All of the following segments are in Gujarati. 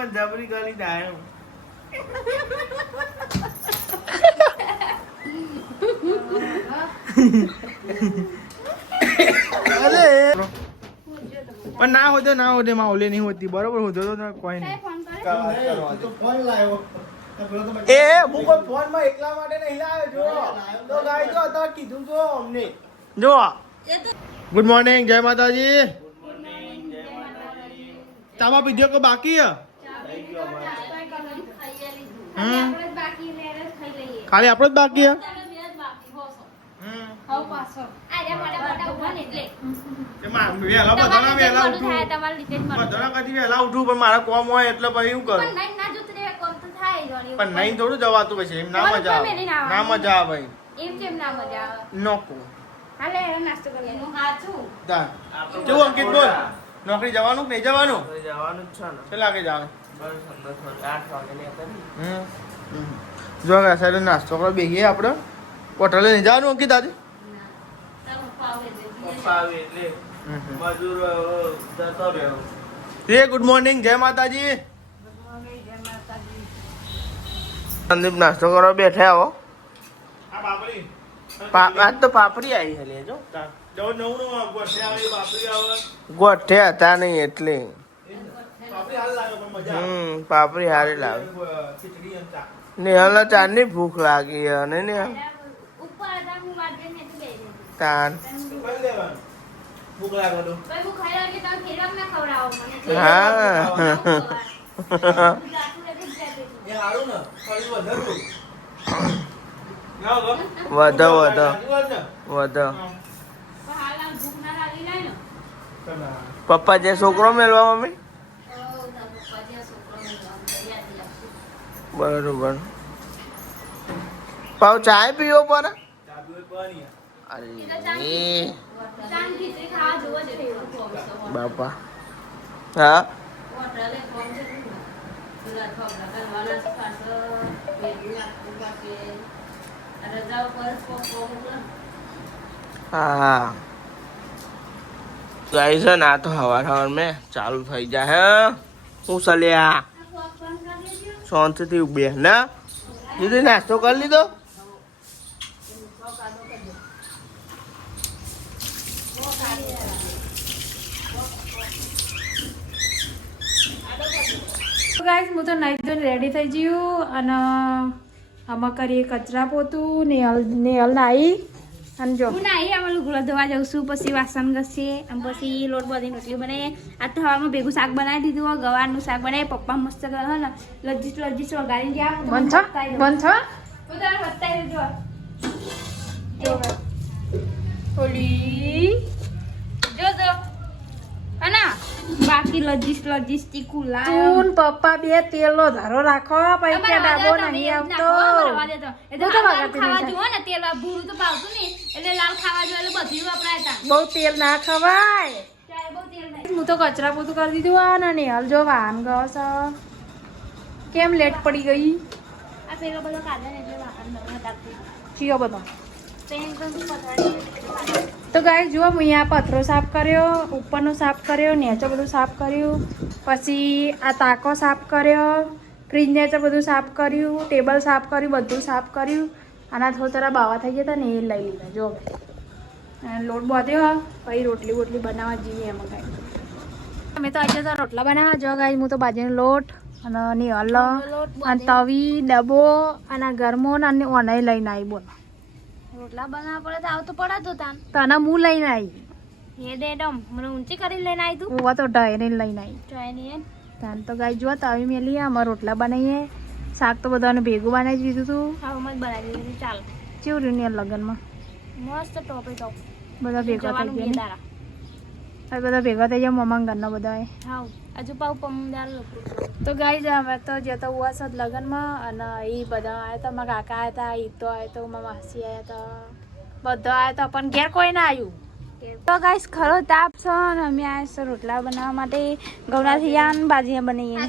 પણ જબરી ગલી ડાયો અરે પણ ના હોતો માં ઓલે નહીં હોતી બરોબર હોતો તો કોઈ નહીં તો ફોન લાવ્યો એ હું કોઈ ફોન માં એકલા માટે નહીં લાવ્યો જો તો ગાય જો અત્યારે કીધું તો અમને જો ગુડ મોર્નિંગ જય માતાજી તાવા વિડિયો કો બાકી હે ખાલી આપણો જ બાકી હે મારા કોમ હોય એટલે પછી શું કરું પણ નહીં થોડું જવાતું પછી એમ ના મજા આવે ના મજા આવે નોકો કેવું અંકિત બોલ નોકરી જવાનું કે નહીં જવાનું જવાનું જ છે ને કેટલા વાગે જવાનું 8 વાગે જો સાહેબ નાસ્તો કરો બેહીએ આપણે હોટલે નહીં જવાનું અંકિત આજે ગુડ મોર્નિંગ જય માતાજી સંદીપ નાસ્તો કરવા બેઠા હો આજ તો પાપડી આવી હલી જો ગોઠે હતા નહીં એટલે પાપડી હારી લાવે નેહલ ચાર ની ભૂખ લાગી અને નેહલ તાન વધો પપ્પા જે છોકરો મેળવા મમ્મી બરોબર પાવ ચાય પીવો પડે બાપા હા હા ગાઈસ ના તો હવાર મેં ચાલુ થઈ જાય હું સલ્યા શાંતિથી ઉભે ના દીદી નાસ્તો કરી લીધો ગાઈસ હું તો નાઈ ધોઈને રેડી થઈ ગયું અને આમાં કરીએ કચરા પોતું નેહલ નાઈ અને જો હું નાઈ આમાં લુગડો ધોવા જાઉં છું પછી વાસણ ઘસીએ અને પછી લોટ બધી રોટલી બનાવીએ આ તો હવામાં ભેગું શાક બનાવી દીધું હોય ગવારનું શાક બનાવીએ પપ્પા મસ્ત કરે હે ને લજીસ વગાડી ગયા બંધ બતાવી દેજો જો ઓલી જો અના બાકી લજીસ તીખું લાવ તું પપ્પા બે તેલનો ધારો રાખો પછી કે ડાબો નહીં આવતો ખાવા જો ને તેલ ભૂરું તો ભાવતું નહીં એટલે લાલ ખાવા જો એટલે બધું વપરાય તા બહુ તેલ ના ખવાય બહુ તેલ નહીં હું તો કચરા પોતું કરી દીધું આ ને નેહલ જો વાહન ગયો છે કેમ લેટ પડી ગઈ આ પેલો બધો કાઢે એટલે વાહન હતા ચિયો બધો પેન તો પથારી તો ગાય જુઓ હું અહીંયા પથરો સાફ કર્યો ઉપરનો સાફ કર્યો નેચે બધું સાફ કર્યું પછી આ તાકો સાફ કર્યો ફ્રીજ નેચે બધું સાફ કર્યું ટેબલ સાફ કર્યું બધું સાફ કર્યું આના થોડા બાવા થઈ ગયા હતા ને એ લઈ લીધા જો લોટ બાંધ્યો પછી રોટલી બનાવવા જઈએ એમાં ગાય અમે તો આજે તો રોટલા બનાવવા જો ગાય હું તો બાજરીનો લોટ અને નેહલ અને તવી ડબ્બો અને ગરમો અને ઓનાઈ લઈને આવી બોલો રોટલા બનાવવા પડે તો આવતો પડે તો તાન તને હું લઈને આવી હે ડેડમ મને ઊંચી કરીને લઈને આવી તું ઉવા તો ઢાઈને લઈને આવી ટ્રાય તાન તો ગાય જો તવી મેલી અમારે રોટલા બનાવીએ શાક તો બધાને ભેગું બનાવી દીધું તું હા મત બનાવી દીધું ચાલ કેવું રહ્યું ને લગ્નમાં મસ્ત ટોપે ટોપ બધા ભેગા થઈ ગયા હવે બધા ભેગા થઈ ગયા મમ્મા ઘરના બધા હા હજુ પાવ પમદાર લોકો તો ગાય અમે તો જતા હુઆ સદ લગ્નમાં અને એ બધા આવ્યા હતા મારા કાકા આવ્યા હતા ઈ તો આવ્યા તો મારા માસી આવ્યા હતા બધા આવ્યા હતા પણ ઘેર કોઈ ના આવ્યું તો ગાઈસ ખરો તાપ છે અને અમે આવ્યા છે રોટલા બનાવવા માટે ગૌરાથી યાન બાજીયા બનાવીએ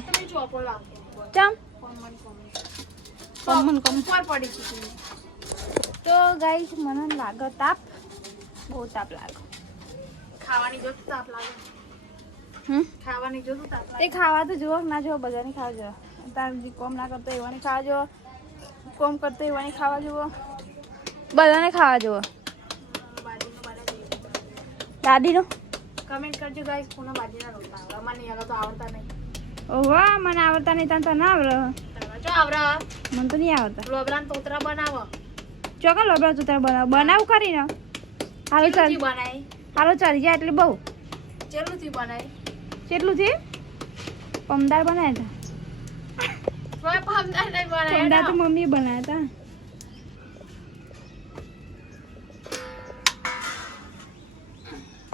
ચમ તો ગાઈસ મને લાગે તાપ બહુ તાપ લાગે ખાવાની જો તાપ લાગે ખાવાની જોતું તાપલા તે ખાવા તો જુઓ ના જુઓ બધાને ખાવા જુઓ તાર જે કોમ ના કરતો એવાને ખાવા જુઓ કોમ કરતો એવાને ખાવા જુઓ બધાને ખાવા જુઓ દાદીનો કમેન્ટ કરજો ગાઈસ પૂના બાજીના રોટલા અમાર નહીં આગળ તો આવડતા નહીં ઓહો મને આવડતા નહીં તને તો ના આવડે જો આવરા મને તો નહીં આવડતા લોબરાન તોતરા બનાવો ચોકા લોબડા તું તારે બનાવ કરીને હાલો ચાલ બનાય હાલો ચાલી જાય એટલે બહુ ચેલું થી બનાય કેટલું છે પમદાર બનાવ્યા હતા કોઈ પામદાર નહીં બનાય પમદાર તો મમ્મી બનાવ્યા હતા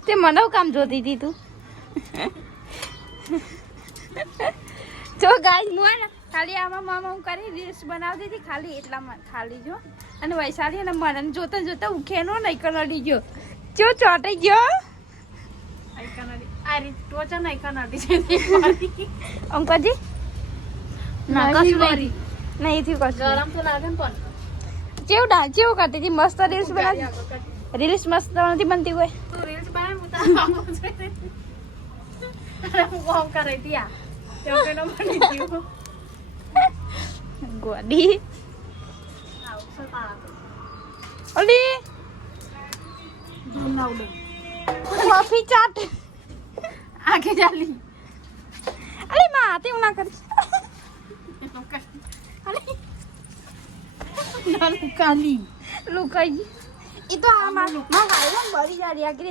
તે મને કામ જોતી હતી તું જો ગાઈસ હું ને ખાલી આમાં મામા હું કરી રીલ્સ બનાવતી હતી ખાલી એટલામાં ખાલી જો અને વૈશાલી અને મને જોતા જોતા ઉખેનો નહીં કરડી ગયો જો ચોટાઈ ગયો આ રીત ટોચા નહીં કનાટી છે અંકલજી ના કશું કરી નહીં થયું કશું ગરમ તો લાગે ને પણ કેવું કરતી હતી મસ્ત રીલ્સ બનાવતી રીલ્સ મસ્ત નથી બનતી કોઈ તું રીલ્સ બનાવ હું તાર મામો છે અરે હું કોમ કરે ત્યાં તેઓ કેનો બની ગયો ગોડી આવ સતા ઓલી ધોનાવડો કોફી ચાટ આગે ચાલી અરે માં તે હું ના કરીશ નાનું કાલી લુકાઈ એ તો આ માં હાલો બરી જા રહ્યા કે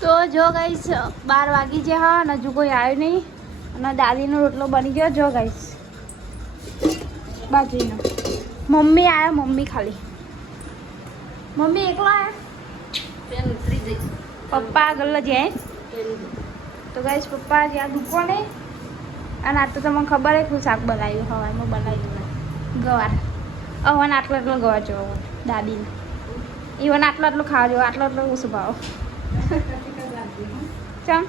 તો જો ગાઈસ 12 વાગી છે હા અને હજુ કોઈ આવ્યું નહીં અને દાદીનો રોટલો બની ગયો જો ગાઈસ બાજરીનો મમ્મી આવ્યા મમ્મી ખાલી મમ્મી એકલો આવ્યા પપ્પા આગળ જાય તો ગાઈસ પપ્પા જ્યાં દુકાને અને આ તો તમને ખબર હે શું શાક બનાવ્યું હવામાં બનાવ્યું ગવાર અવન આટલો આટલો ગવાર જોવો દાદીને ઈવન આટલો આટલો ખાવા જોવો આટલો આટલો ઓછું ભાવ ચમ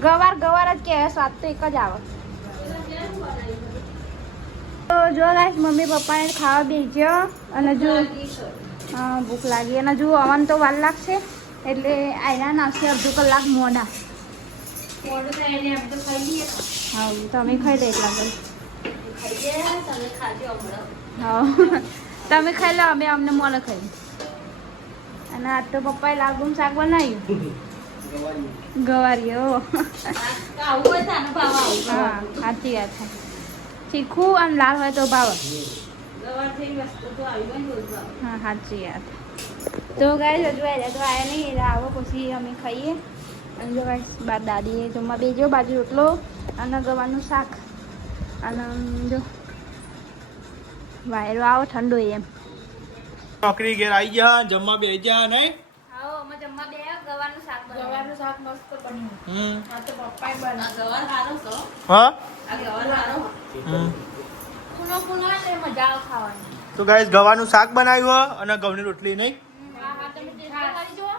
ગવાર ગવાર જ કહેવાય સ્વાદ તો એક જ આવે તો જો ગાઈસ મમ્મી પપ્પાને ખાવા બેસ્યો અને જો ભૂખ લાગી અને જો અવન તો વાર લાગશે એટલે આયના નાખશે અડધો કલાક મોડા હા તમે ખાઈ લે એટલા બધું હા તમે ખાઈ લો અમે અમને મોડે ખાઈ અને આજ તો પપ્પાએ લાગુનું શાક બનાવ્યું ગવારીઓ હા સાચી વાત છે તીખું અને લાલ હોય તો ભાવ હા સાચી વાત તો ગાઈસ હજુ આવ્યા તો આવ્યા નહીં એટલે આવો પછી અમે ખાઈએ અને જો ગાઈસ બાર દાદીએ જમવા બેજો બાજુ રોટલો અને ગવાનું શાક અને જો વાયરો આવો ઠંડો એમ નોકરી ઘેર આવી ગયા જમવા બે ગયા નહીં આવો અમે જમવા બે ગવાનું શાક ગવારનું શાક મસ્ત બન્યું આ તો પપ્પાએ બનાવ્યું હા પૂનો પૂનો એટલે મજા આવે ખાવાની તો ગાઈસ ગવાનું શાક બનાવ્યું અને ઘઉંની રોટલી નહીં હા હા તમે ટેસ્ટ કરી જુઓ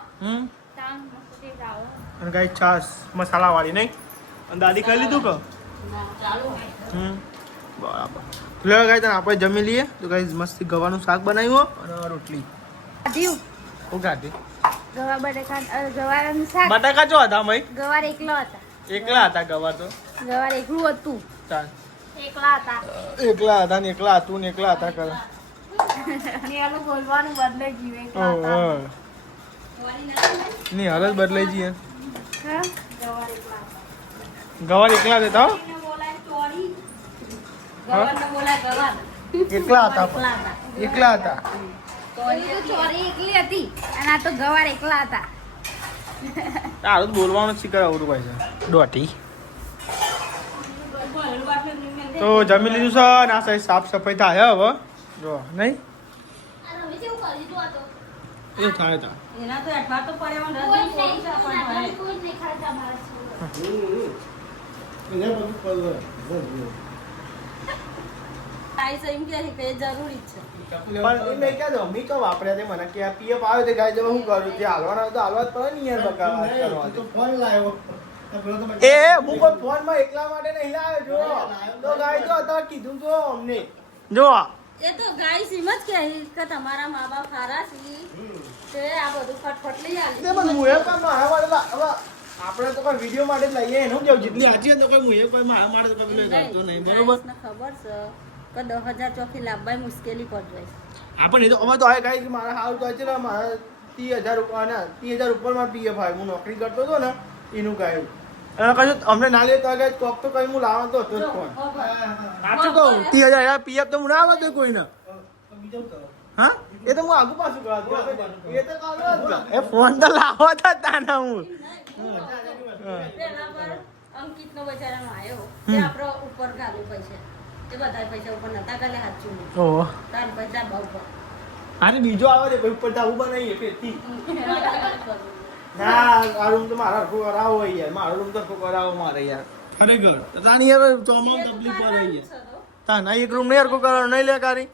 તામ મસ્ત ટેસ્ટ આવે અને ગાઈસ છાસ મસાલા વાળી નહીં અને દાદી ખાઈ લીધું કે બરાબર લે ગાઈસ આપણે જમી લઈએ તો ગાઈસ મસ્ત ગવાનું શાક બનાવ્યું અને રોટલી ખાધ્યું હું ખાધી ગવાર બટાકા ગવારનું શાક બટાકા ચો હતા મય ગવાર એકલો હતા એકલા હતા ગવાર તો ગવાર એકલું હતું ચાલ એકલા હતા એકલા હતા ને એકલા હતું ને એકલા હતા કરે ને એનું બોલવાનું બદલે જીવે એકલા હતા ની હાલત બદલાઈ જઈએ હા ગવાર એકલા હતા હો? એકલા હતા પણ. એકલા હતા ઓલી તો ચોરી એકલી હતી અને આ તો ગવાર એકલા હતા તારું તો બોલવાનું શીખર અવરું ભાઈ છે દોઢી તો જમી લીધું છે ને આ સાઈડ સાફ સફાઈ થાય હવે જો નહીં એ થાય તા પણ મેં ક્યાં જમી તો વાપર્યા તે મને કે પીએફ આવ્યો તે ગાય હું કરું જે હાલવાના તો હાલવા જ પડે ને યાર બકા તો ફોન લાવ્યો એ હું કોઈ ફોન માં એકલા માટે નહીં લાવ્યો જો તો ગાય તો અત્યારે કીધું તો અમને જો એ તો ગાય સીમ જ કે તમારા મા બાપ હારા છે તે આ બધું ફટફટ લઈ આલી તે પણ હું એ કોઈ મારા માટે હવે આપણે તો કોઈ વિડીયો માટે જ લઈએ એનું કેવું જેટલી સાચી તો કોઈ હું એ કોઈ મારા માટે તો કોઈ કરતો નહીં બરોબર ખબર છે કે 10,000 ચોખી લાવવાય મુશ્કેલી પડે હા પણ એ તો અમે તો આ કાંઈ મારા હાલ તો છે ને મારા 30,000 રૂપિયા 30,000 ઉપરમાં પીએફ આવે હું નોકરી કરતો હતો ને એનું કાંઈ કશું અમને ના લે તો આગળ કોક તો કઈ હું લાવતો હતો જ ફોન સાચું કહું 30,000 પીએફ તો હું ના આવતો કોઈને હા એ તો હું આગુ પાછું કરાવતો એ તો એ ફોન તો લાવો તો તાના હું પેલા પર અંકિતનો બચારાનો આવ્યો તે આપણો ઉપર ગાલું પૈસા તે બધા પૈસા ઉપર નતા ગાલે હાચું ઓહો તાર પૈસા બહુ પર આને બીજો આવે છે પછી ઉપર ધાબુ બનાવીએ ફેરથી ના આ રૂમ તો મારા હરખું કરાવો હોય યાર મારો રૂમ તો હરખું કરાવો મારે યાર ખરેખર તાની યાર ચોમામ તકલીફ પડે યાર તાના એક રૂમ ને હરખું કરાવવાનો નહીં લે કારી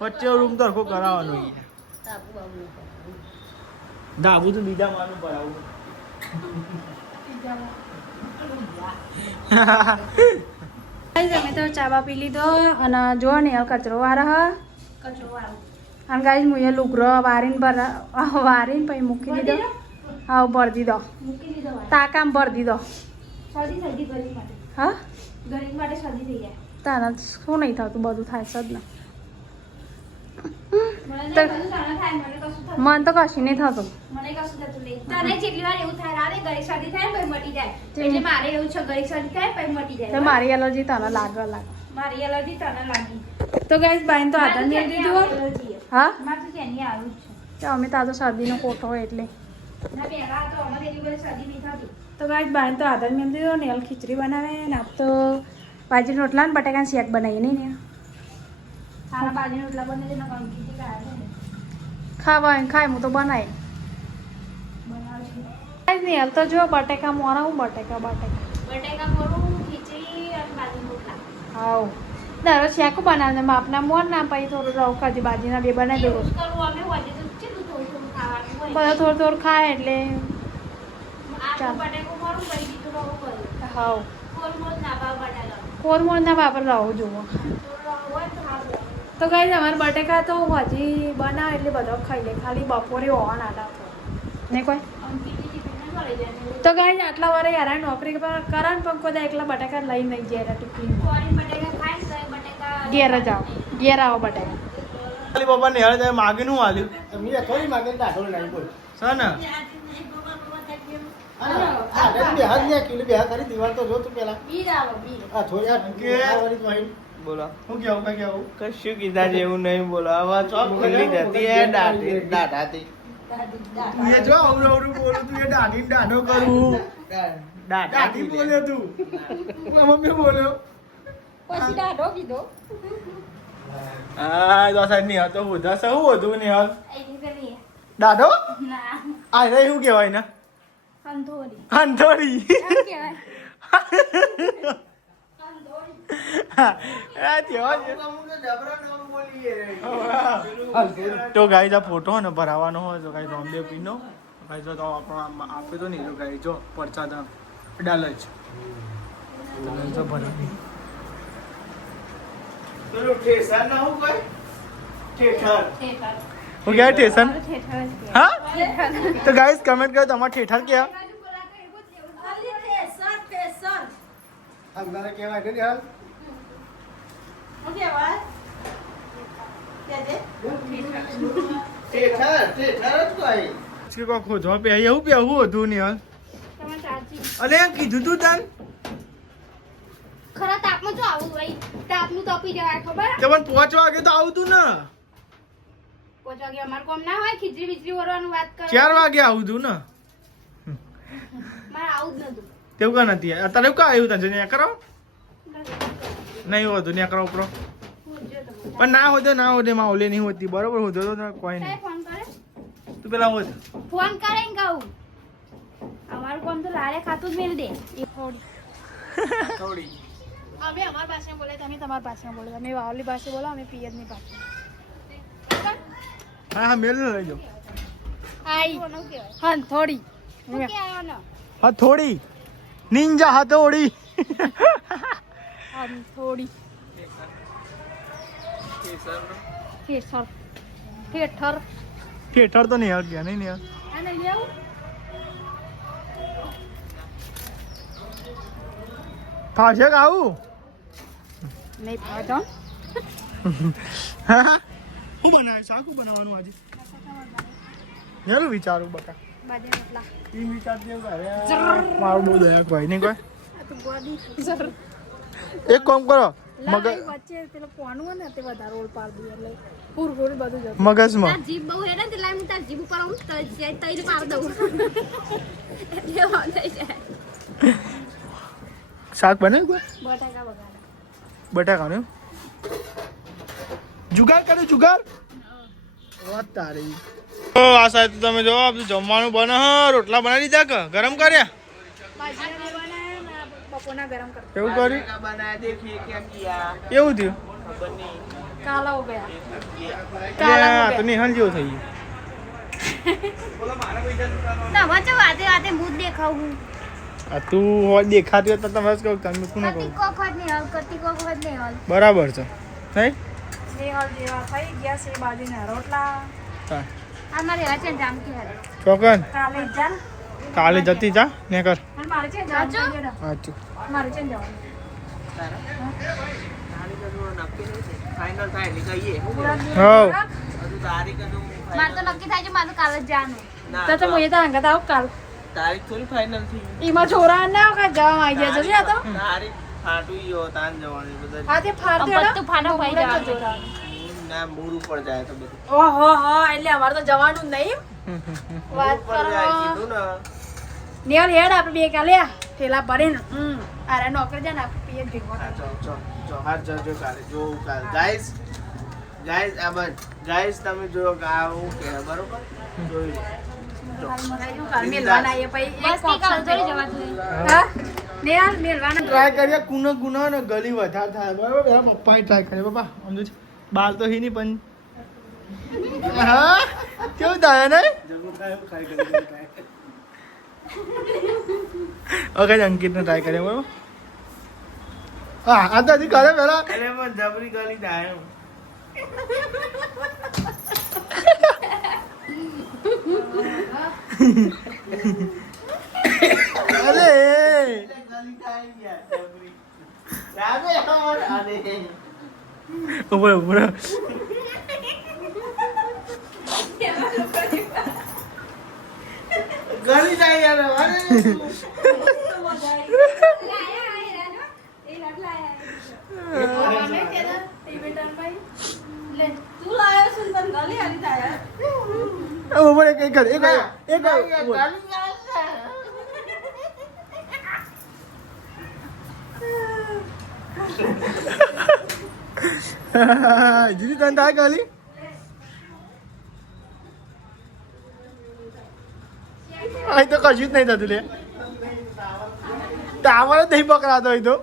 વચ્ચે રૂમ તો હરખું કરાવવાનો યાર ધાબુ તો બીજા માનું પડાવું અમે તો ચાબા પી લીધો અને જો ને કચરો વાળા અને ગાઈસ હું એ લુગરો વારીને પછી મૂકી દીધો હા ભરી દીધો તાકામ ભરી દીધો હા તારા શું નહીં થતું બધું થાય છે જ ને મન તો કશું નહીં થતું મને કશું થતું નહીં તને જેટલી વાર એવું થાય રાતે ગળી શરદી થાય ને પછી મટી જાય એટલે મારે એવું છે ગળી શરદી થાય પછી મટી જાય તો મારી એલર્જી તને લાગે મારી એલર્જી તને લાગી તો ગાઈસ બાઈન તો આદન મેળ દીધું હા મારે તો તેની આવું જ છે તો અમે તાજો શરદીનો કોટો હોય એટલે ના પહેલા તો અમારે એટલી બધી શરદી નહીં થતી તો ગાઈસ બાઈન તો આદન મેળ દીધો ને એલ ખીચડી બનાવે ને આપ તો બાજરી રોટલા ને બટાકાનું શેક બનાવીએ નહીં ને સારા બાજરી રોટલા બને છે ને કંકીથી કાઢે ને ખાવા હોય ને ખાય હું તો બનાવી ને હાલ તો જો બટેકા મોરાવું બટેકા બટેકા મોરું ખીચડી અને બાજરી રોટલા હાવ દરરોજ શેકું બનાવે માપના મોર ના પછી થોડું રવ કાઢી બાજીના બે બનાવી દઉં એવું જ કરવું અમે હોજે તો કેટલું થોડું ખાવાનું હોય બધા થોડું થોડું ખાય એટલે આ બટેકું મોરું કરી દીધું રહું કર્યું હાવ કોરમોર ના ભાવ બટાકા કોરમોર ના બાપર રહો જુઓ થોડું હોય તો સારું તો કઈ અમારે બટેકા તો હજી બનાવે એટલે બધો ખાઈ લે ખાલી બપોરે હોવા નાટા ને કોઈ અંકિતની ટિફિન ના મળી જાય તો કઈ આટલા વારે યાર નોકરી કરે ને પણ કોઈ એકલા બટેકા લઈ નહીં જાય ટિફિન ફોરીન બટેકા ખાય તો બટેકા ઘેર જ આવો ઘેર આવો બટેકા ખાલી પપ્પા ને હેળ માગી નું આલ્યું મીરા થોડી માગે દાઢો લાવી બોલ છે ને બે હાથ ને કિલો બે હાથ કરી દીવાલ તો જો તું પેલા બીર આવો બીર આ થોડી આ વાળી તો અહીં બોલો હું કેવું કઈ કેવું કશું કીધા જેવું નહીં બોલો આવા ચોક ખુલ્લી જતી એ દાઢાથી તું એ જો અવરું અવરું બોલું તું એ દાઢી દાઢો કરું દાઢી બોલ્યો તું મમ્મી બોલ્યો પછી દાઢો કીધો હા તો સાહેબ નહીં હતો બધા શું હતું ને હાલ અહીંથી કરીએ દાઢો ના આ રે શું કહેવાય ને અંધોરી અંધોરી કેમ કહેવાય તો ગાઈ આ ફોટો ને ભરાવાનો હોય તો ગાઈ રોમદેવ પીનો ગાઈ જો તો આપણો આપે તો નહીં તો ગાઈ જો પરચા તા ડાલ જ તો ગાઈ જો ભરાવી પેલું ઠેસર ના હું કઈ ઠેઠર હું ગયા ઠેસર હા તો ગાઈસ કમેન્ટ કરો તમાર ઠેઠર ક્યાં અંગારે કહેવાય કે હાલ ખોજવા પે એવું બેહું હતું ને હાલ અલે એમ કીધું તું તન ખરા તાપમાં જો આવું ભાઈ તાપનું તપી જવાય ખબર તે પણ 5 વાગે તો આવતું ને 5 વાગે અમાર કોમ ના હોય ખીચડી બીચડી વરવાનું વાત કરે 4 વાગે આવતું ને મારે આવું જ નતું તેવું કા નથી અત્યારે કા આવ્યું તને ને કરો નહીં હોતું ને કરો ઉપરો પણ ના હોતો માં ઓલે નહીં હોતી બરોબર હોતો તો કોઈ નહીં ફોન કરે તું પેલા હોત ફોન કરે ને કહું અમારું કોમ તો લારે ખાતું જ મેળ દે થોડી અમે અમારી ભાષામાં બોલે તમે તમારી ભાષામાં બોલો તમે વાવલી ભાષા બોલો અમે પિયરની ભાષા હા હા મેલ લઈ જાઓ આઈ હા થોડી શું કે આવ્યો ને હા થોડી નિંજા હથોડી હા થોડી થિયેટર તો નહીં ગયા નહીં ને અને લેવું ફાશે કે આવું નહીં પાડો શું બનાવ્યું શાક બનાવવાનું આજે યારું વિચારું બકા બાજે એટલા ઈ વિચારતી મારું બહુ દયા ભાઈ નહીં કોઈ આ તો બોડી જર એક કામ કરો મગજ વચ્ચે પેલો પોનું હોય ને તે વધારે રોલ પાડ દઈએ એટલે પૂરગોળી બધું જતું મગજમાં જીભ બહુ હેડે ને એટલે હું તાર જીભ ઉપર આવું તઈ પાડ દઉં એટલે વાંધો જાય શાક બનાવ્યું કોઈ બટાકા વગાડે બટાકાનું જુગાર કર્યું જુગાર વાત તારી આ સાહેબ તો તમે જો બધું જમવાનું બને રોટલા બનાવી દીધા કે ગરમ કર્યા ભાજીયા બનાવ્યા ને બપોરના ગરમ કરતા એવું કર્યું એવું થયું કાલા હો ગયા આ તો નિહાલ જેવું થઈ ગયું ના વચ્ચે વાતે વાતે હું જ દેખાવું આ તું હોય દેખાતી હોય તો તમે જ કહું તમે કોને કહું કતી કોખત નહીં હલ કતી કોખત નહીં હલ બરાબર છે નહીં દેહલ જેવા થઈ ગયા છે બાજુના રોટલા હા આ મારે એવા છે ને જામ કે હલ ચોકન કાલે જા ને. કાલે જતી જા ને કર અને મારે છે ને જવાનું સાચું મારે છે ને જવાનું હવ મારે તો નક્કી થાય છે મારે તો કાલે જ જવાનું તો હું એ તો અંગત આવું કાલ તારીખ થોડી ફાઇનલ થઈ એમાં છોરા ના હોય જવા આવી ગયા જશે આ તો તારીખ ફાટું યો તાન જવાની બધા આ તે ફારતે પત્તું ફાનો ભાઈ જવાનું ના મૂડ ઉપર જાય તો બધું ઓહો હો એટલે અમારે તો જવાનું નહીં વાત ઉપર જાય કરો કીધું ને નેલ હેડ આપણે બે કાલે થેલા ભરીને અરે નોકરી જાય ને આપણે પીએ ભેગો હા, જો હાર જજો કાલે જો કાલે ગાઈસ આ બસ ગાઈસ તમે જો કે આવું કે બરોબર જોઈ લો કાલ મેલવાના આવીએ પછી બસ તી કાલ થોડી જવાનું હા નેલ મેલવાના ટ્રાય કરીએ કુનો કુનો ને ગલી વધારે થાય બરાબર પેલા પપ્પાએ ટ્રાય કર્યો પપ્પા સમજો છે બાર તો હી નહીં પણ હા કેવું થાય ને ઓકે અંકિતને ટ્રાય કરીએ બરાબર હા આ તો હજી કરે પેલા એટલે પણ જબરી ગલી જાય અરે ગલી થાય યાર જબરી રાબે અરે ઉભો ઉભો ગલી જાય યાર અરે ઉભો એક કર એક જીરી તને થાય ખાલી અહીં તો કશું જ નહીં થતું લે ટાવર જ નહીં પકડાતો અહીં તો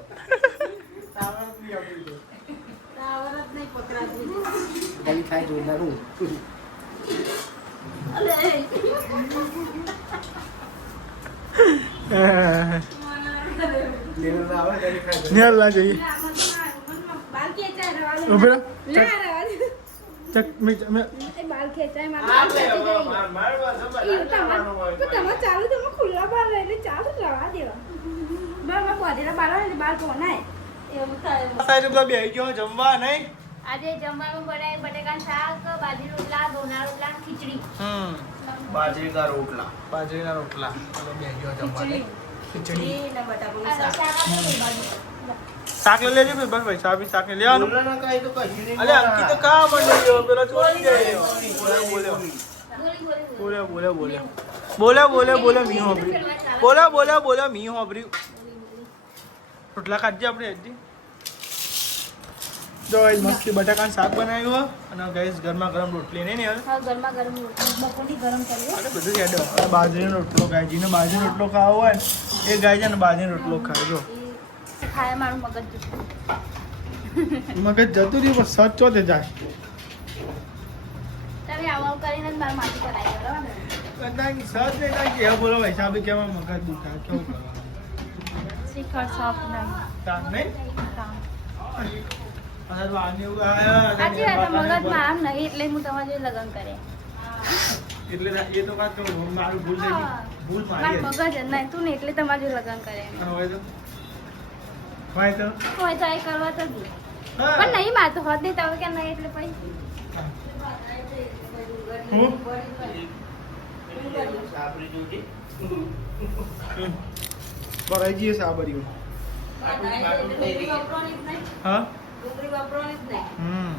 ગલી થાય જોરદાર હું નિહાલ ના જોઈએ ઉભો રહો. ચક મેં બાલ ખેંચાય આ લે માર ચાલુ તમે ખુલ્લા બાર એટલે ચાલુ રવા દેવા બરાબર પોધેલા બાર હોય એટલે બાર કોનાય એવું થાય સાઈડ ઉપર બેહી ગયો જમવા નહીં આજે જમવાનું બનાવ્યું બટેકાનું શાક બાજરી રોટલા દોના રોટલા ખીચડી બાજરી કા રોટલા બાજરીના રોટલા ચલો બેહી ગયો જમવા નહીં ખીચડી શાક લઈ લેજો બસ ભાઈ શાક બી શાક ને લેવાનું બોલના કાઈ તો કहीं नहीं અલે અંકિત તો કા મંડ્યો પેલો ચોરી ગયો બોલ્યો મી હોબરી બોલ્યો મી હોબરી રોટલા કાઢજે આપણે હજી જો એ મસ્તી બટાકાનું શાક બનાવ્યું અને ગાઈસ ગરમા ગરમ રોટલી નહીં ને યાર હા ગરમા ગરમ રોટલી બપોરની ગરમ કરી અરે બધું યાદ આવે બાજરીનો રોટલો ગાય જેને બાજરીનો રોટલો ખાવો હોય ને એ ગાય છે ને બાજરીનો રોટલો ખાય જો ખાય મારું મગજ મગજ જતું રહ્યું પણ સચ ચોથે જાય તમે આવું કરીને જ મારું માથું કરાવી બરાબર કદાચ સચ નહીં થાય કે બોલો હિસાબે કેવા મગજ દુખાય કેવું કરવાનું શિખર શોપ નહીં તાર નહીં અને તો આને એવું આ સાચી વાત છે, મગજમાં આમ નહીં એટલે હું તમારા જોડે લગ્ન કરે. એટલે એ તો કાંઈક તો મારું ભૂલ થઈ ગઈ. ભૂલ મારી મારું મગજ જ નહીં તું ને એટલે તમારા જોડે લગ્ન કરે. અને હોય તો હોય તો હોય તો એ કરવા તો જ. હા. પણ નહીં મારતો હોત નહીં તમે કે નહીં એટલે પછી હું સાબરી જોજે. ભરાઈ જઈએ સાબરીઓ. ડુંગળી વાપરવાની જ નહીં. હા ડુંગળી વાપરવાની જ નહીં.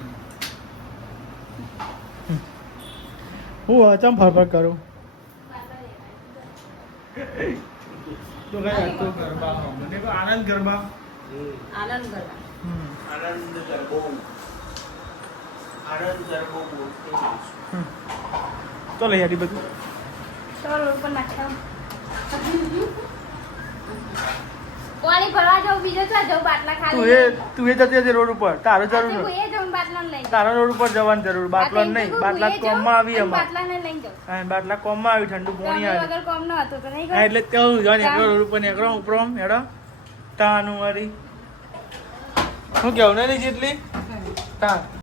હું અચમ ફરફર કરું તો કઈ હતો ગરબા મને કહો આનંદ ગરબા. આનંદ કરવા. આનંદ ગરબો. આનંદ ગરબો બોલતો. તો લઈ હારી બધું. તો રોડ પર નાખ્યા. પાણી ભરવા જાઉં બીજો ક્યાં જાઉં બાટલા ખાલી. તું એ જતી હતી રોડ ઉપર તારો આજે જરૂર હું એ જાઉં બાટલા લઈ જાઉં. તારા રોડ ઉપર જવાની જરૂર બાટલા નહીં બાટલા કોમમાં આવી અમાર બાટલા ને લઈ જાઉં. હા બાટલા કોમમાં આવી ઠંડુ પાણી તમે આવે વગર કોમ ન હતો તો નહીં હા એટલે કહું જો નીકળો રોડ ઉપર નીકળો ઉપરો હેડો તાનું વાળી હું કેવું ને જેટલી તા